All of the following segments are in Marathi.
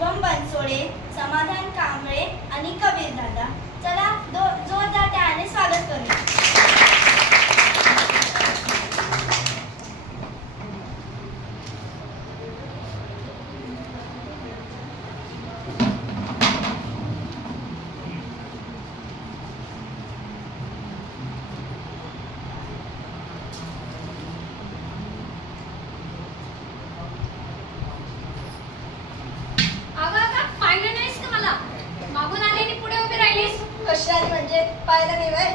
शुभम बनसोडे, समाधान कांबळे आणि कबीर दादा. चला जोरदार टाळ्याने स्वागत करूया. म्हणजे पाहिलं नाही बाय.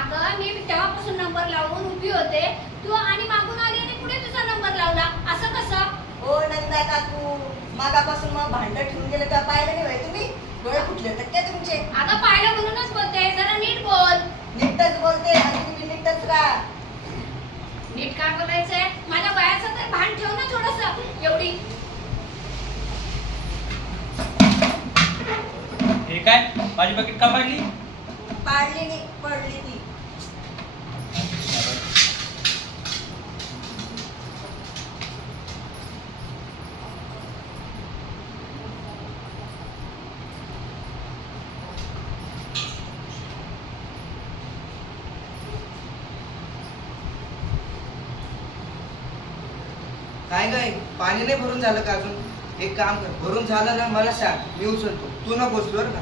अगं मी तेव्हापासून नंबर लावून उभी होते, तू आणि मागून आली आणि पुढे तुझा नंबर लावला, असं कसं? हो नंदा काकू, मागापासून मग भांडण ठेवून गेले तेव्हा पाहिलं नाही बाय तुम्ही. डोळे फुटले होते काय तुमचे? अगं पाहिलं म्हणूनच बोलते, जरा नीट बोल. नीटच बोलते आणि तुम्ही नीटच राहा. नीट काय बोलायचंय? माझ्या वयाचं तर भान ठेव ना थोडंसं. एवढी हे काय माझी बकेट का पाडली? पाडली नाही, पडली ती. काय काय पाणी नाही भरून झालं का अजून? एक काम कर, भरून झालं ना मला सांग, मी उचलतो. तू न पोचलो ना.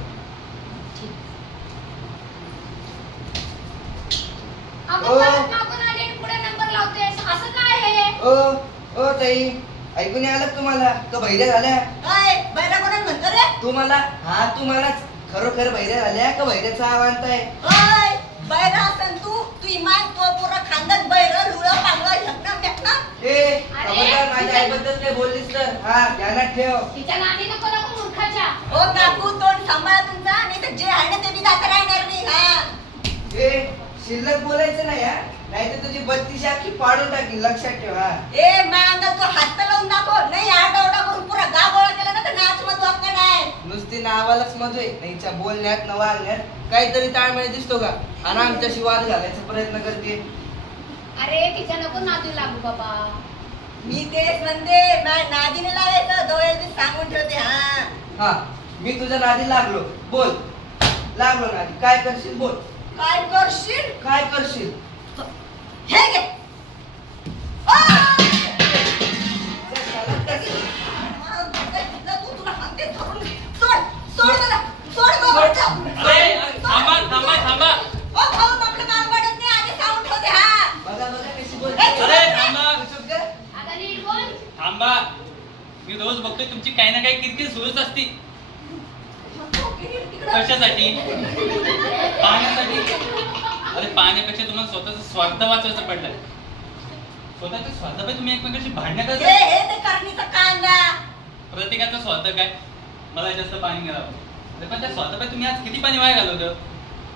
मागून आली आणि पुढे नंबर लावतेस, असं काय हे? ओ ताई, ऐकून नाही आलं तुम्हाला? का बहिऱ्या झाल्या? काय बैरा कोणाला म्हणतो रे? तुम्हाला हा तुम्हालाच खरोखर बहिऱ्या झाल्या का बहिऱ्याचा आव्हान आहे? ओय बैरा असन तू इमान तो पुरा खानदान बैरा लुळा पांगवा लग्न बेकना. ए खबरदार, माझ्या आईबद्दल काय बोललीस तर हा ध्यानात ठेव. तिच्या नादी नको लागू मूर्खाच्या. ओ काकू तोंड सांभाळा तुमचा, नाही तर जे आहे ना ते बी दाखल राहणार नाही. हा ए शिल्लक बोलायचं नाही हा, नाही तर तुझी 32 आखी पाडून टाकील, लक्षात ठेव. हा ए मांगा तो हात लावून दाखव, नाही आरडाओरडा करून पुरा गाव गोळा केला ना तर नाच मत वाक्य नाही. नुसती नावालाच मधू आहे, नाहीच्या बोलण्यात न वागण्यात काहीतरी ताळमेळ दिसतो का? आणि आमच्याशी वाद घालायचा प्रयत्न करते. अरे तिच्या नको नादी लागू बाबा. मी तेच म्हणते, नादीने लावायचं डोळ्याला सांगून ठेवते. हा मी तुझ्या नादी लागलो, बोल. लागलो नादी, काय करशील बोल. काय करशील? काय करशील? हे घे. तुला हाते धरून सोड मला, सोड थांबा थांबा थांबा. आपलं काम वाढत नाही, आधी सांगून ठेवते. हा बघा कशी बोल. अरे थांबा आता नीट बोल. थांबा, मी रोज बघतोय तुमची काही ना काही किरकिर सुरूच असती. कशासाठी? पाण्यासाठी. अरे पाण्यापेक्षा तुम्हाला स्वतःचा स्वार्थ वाचवायचा पडलाय. स्वतःच्या स्वार्थापायी तुम्ही एकमेकांशी भांडणं करता. हे ते करणीचा कांदा. प्रत्येकाचा स्वार्थ काय? मला जास्त पाणी मिळावं, पण त्या स्वार्थापायी तुम्ही आज किती पाणी वाया घालवलं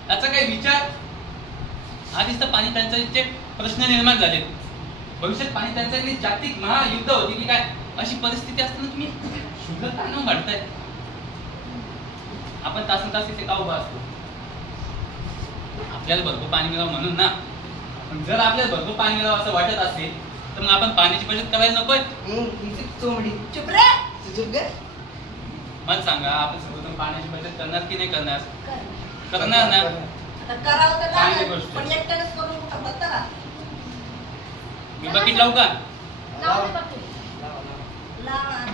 याचा काही विचार? आधीच तर पाणी टंचाईचे प्रश्न निर्माण झाले, भविष्यात पाणी टंचाईने जागतिक महायुद्ध होती की काय, अशी परिस्थिती असताना तुम्ही शुल्लक का न वाढताय? आपण तासन तास इथे का उभा असतो? आपल्याला भरपूर पाणी मिळावं म्हणून ना. पण जर आपल्याला भरपूर पाणी मिळावं असं वाटत असेल तर मग आपण पाण्याची बचत करायला नकोय? चोमडी चुप रे. चुप ग. मला सांगा, आपण सर्वजण पाण्याची बचत करणार की नाही करणार? करणार ना. आता करावं तर चांगली लागेल, गोष्ट. पण एकट्यानेच करून कुठं बघता का? मी बकेट लावू का? लाव दे बघ. लावा.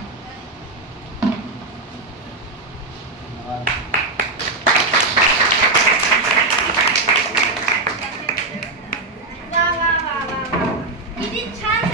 वा वा वा वा वा, किती छान